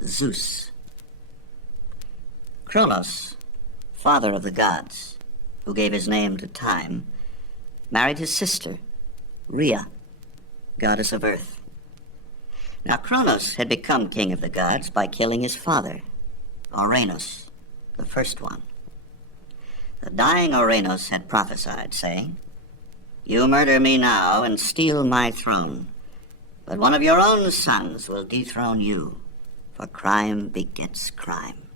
Zeus. Kronos, father of the gods, who gave his name to time, married his sister, Riya, goddess of earth. Now Kronos had become king of the gods by killing his father, Olympus, the first one. The dying Olympus had prophesied, saying, "You murder me now and steal my throne, but one of your own sons will dethrone you, for crime begets crime."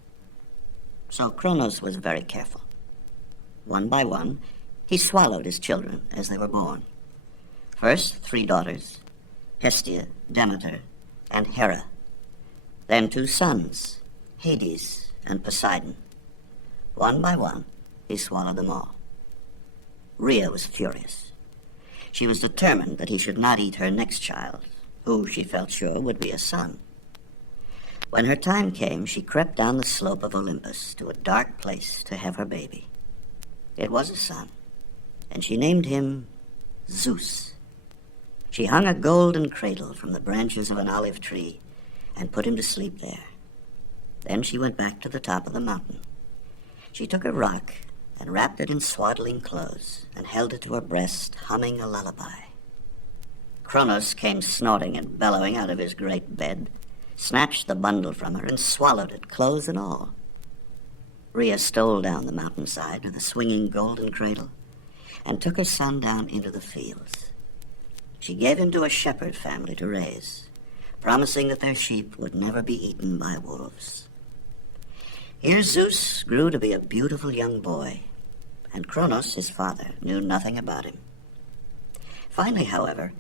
So Kronos was very careful. One by one, he swallowed his children as they were born. First, 3 daughters, Hestia, Demeter, and Hera. Then 2 sons, Hades and Poseidon. One by one, he swallowed them all. Riya was furious. She was determined that he should not eat her next child, who she felt sure would be a son. When her time came, she crept down the slope of Olympus to a dark place to have her baby. It was a son, and she named him Zeus. She hung a golden cradle from the branches of an olive tree and put him to sleep there. Then she went back to the top of the mountain. She took a rock and wrapped it in swaddling clothes and held it to her breast, humming a lullaby. Kronos came snorting and bellowing out of his great bed, snatched the bundle from her and swallowed it, clothes and all. Riya stole down the mountainside with a swinging golden cradle and took her son down into the fields. She gave him to a shepherd family to raise, promising that their sheep would never be eaten by wolves. Here Zeus grew to be a beautiful young boy, and Kronos, his father, knew nothing about him. Finally, however,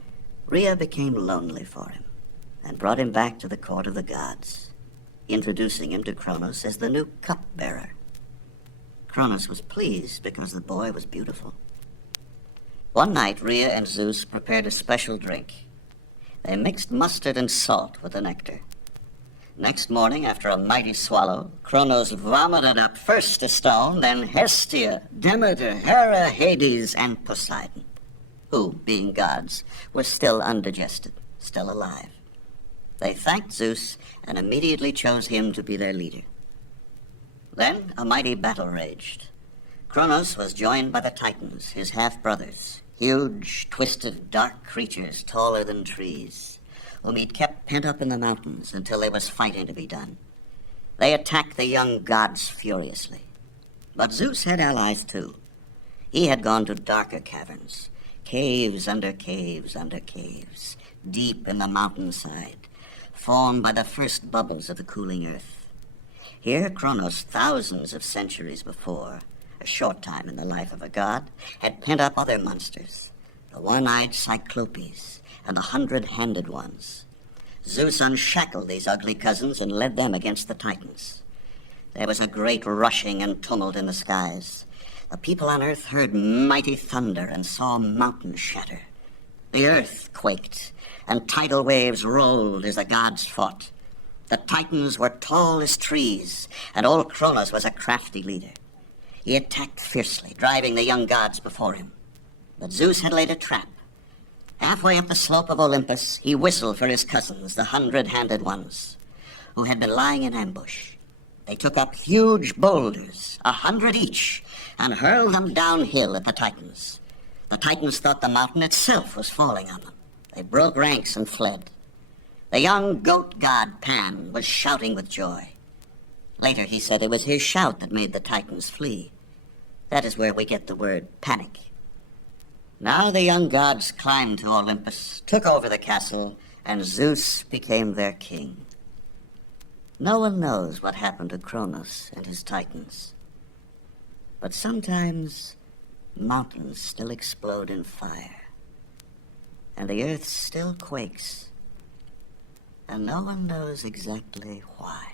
Riya became lonely for him and brought him back to the court of the gods, introducing him to Kronos as the new cupbearer. Kronos was pleased because the boy was beautiful. One night, Riya and Zeus prepared a special drink. They mixed mustard and salt with the nectar. Next morning, after a mighty swallow, Kronos vomited up first a stone, then Hestia, Demeter, Hera, Hades, and Poseidon, who, being gods, were still undigested, still alive. They thanked Zeus and immediately chose him to be their leader. Then a mighty battle raged. Kronos was joined by the Titans, his half-brothers, huge, twisted, dark creatures taller than trees, whom he'd kept pent up in the mountains until there was fighting to be done. They attacked the young gods furiously. But Zeus had allies too. He had gone to darker caverns, caves under caves under caves, deep in the mountainside, formed by the first bubbles of the cooling earth. Here Kronos, thousands of centuries before, a short time in the life of a god, had pent up other monsters, the one-eyed Cyclops and the 100-handed ones. Zeus unshackled these ugly cousins and led them against the Titans. There was a great rushing and tumult in the skies. The people on earth heard mighty thunder and saw mountains shatter. The earth quaked, and tidal waves rolled as the gods fought. The Titans were tall as trees, and old Kronos was a crafty leader. He attacked fiercely, driving the young gods before him. But Zeus had laid a trap. Halfway up the slope of Olympus, he whistled for his cousins, the 100-handed ones, who had been lying in ambush. They took up huge boulders, 100 each, and hurled them downhill at the Titans. The Titans thought the mountain itself was falling on them. They broke ranks and fled. The young goat god Pan was shouting with joy. Later he said it was his shout that made the Titans flee. That is where we get the word panic. Now the young gods climbed to Olympus, took over the castle, and Zeus became their king. No one knows what happened to Kronos and his Titans. But sometimes mountains still explode in fire, and the earth still quakes, and no one knows exactly why.